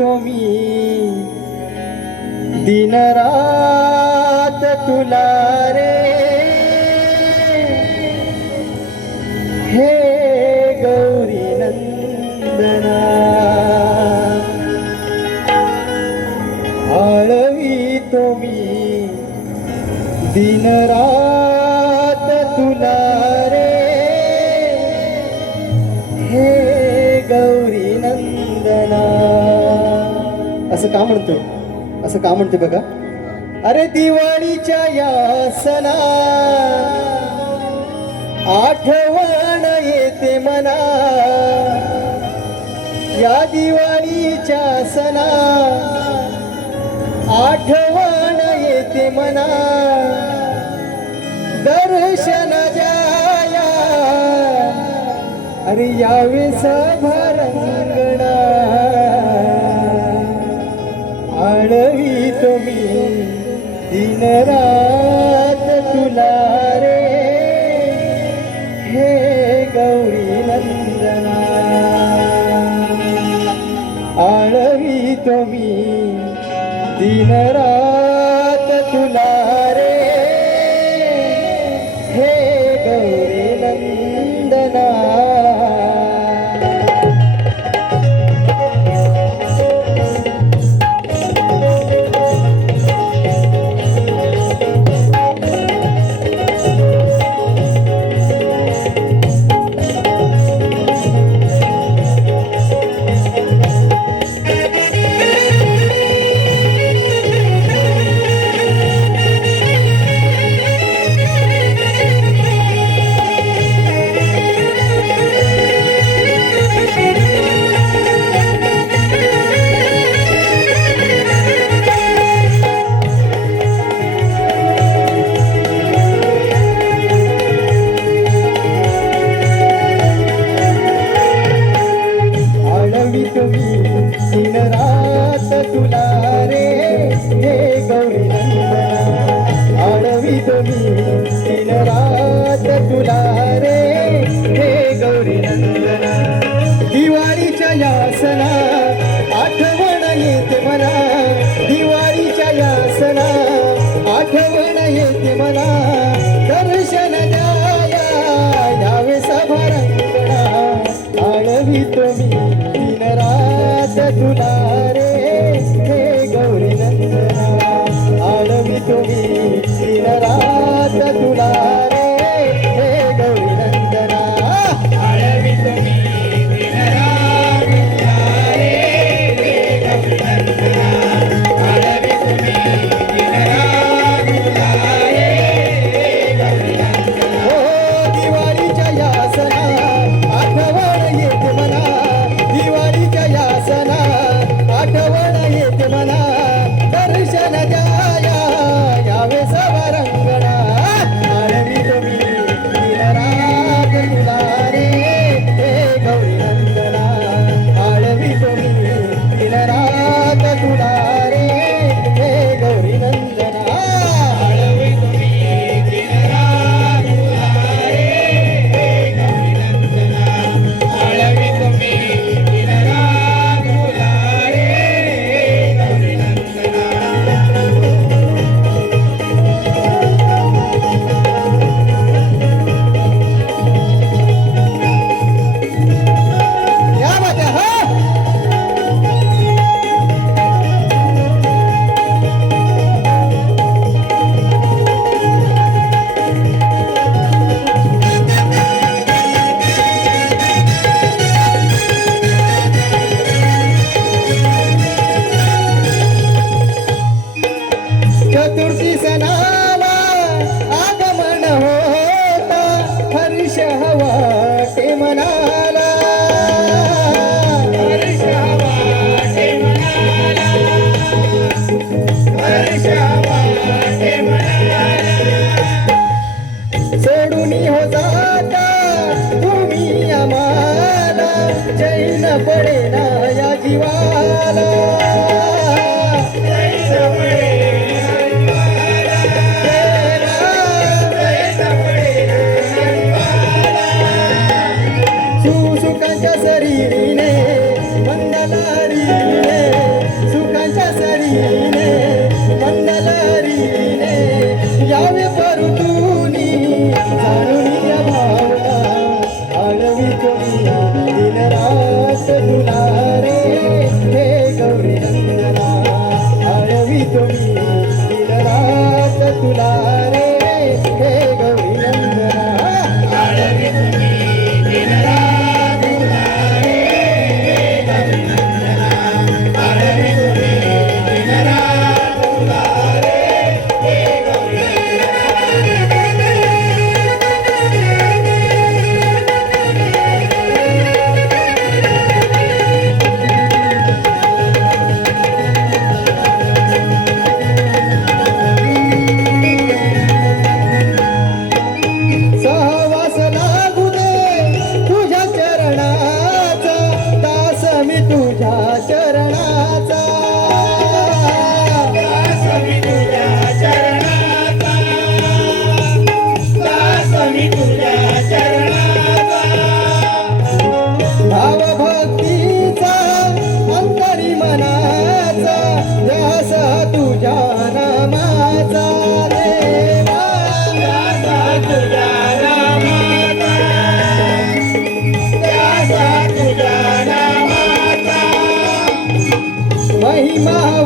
मी दिन रात तुला रे, हे गौरी नंदना. आळवितो मी दिन रात तुला रे, हे गौरी नंदना. असं का म्हणतोय, असं का म्हणते बघा. अरे दिवाळीच्या या सणा आठवण येते मना, या दिवाळीच्या सणा आठवण येते मना. दर्शन जाया अरे यावेस भरंगणा. आळवितो मी दिन रात तुला रे, हे गौरी नंदना. आळवितो मी दिन रात तुला रे, हे गौरी नंदना. दिन रात तुला रे, हे गौरी नंदना. आळवितो मी दिन रात तुला रे, हे गौरी नंदना. दिवाळीच्या या सणा आठवण येते मला, दिवाळीच्या या सणा आठवण येते मला. दर्शन द्याया यावे सभारंगणा. आळवितो मी दिन रात तुला रे, हे गौरी नंदना. आळवितो मी दिन रात तुला रे, हे गौरी नंदना. आळवितो मी दिन रात तुला रे, हे गौरी नंदना. आळवितो मी दिन रात तुला रे, हे गौरी नंदना. हो दिवाळीच्या या सणा आठवण येते मला, दिवाळीच्या या सणा आठवण येते मला. दर्शन द्याया यावे सभारंगणा. आळवितो मी दिन रात तुला रे, हे गौरी नंदना. आळवितो मी दिन रात तुला रे, हे गौरी नंदना. आळवितो मी दिन रात तुला रे, हे गौरी नंदना. आळवितो मी दिन रात तुला रे, हे गौरी नंदना. या बात आहे, हा. चतुर्थी सणाला आगमन होता, हर्ष वाटे मनाला. हर्ष वाटे मनाला, हर्ष वाटे मनाला. सोडून हो जाता तुम्ही आम्हाला, चैन पडेना या जीवाला. चैन पडेना सुसुकांच्या शरीरीने मंगलारीने तुझ्या चरणाचा दास मी तुझ्या चरणाचा, दास मी तुझ्या चरणाचा. भाव भक्तीचा अंतरी मनाचा ध्यास तुझ्या नामाचा देवा दास तुझ्या नामाचा, दास तुझ्या नामाचा. महिमा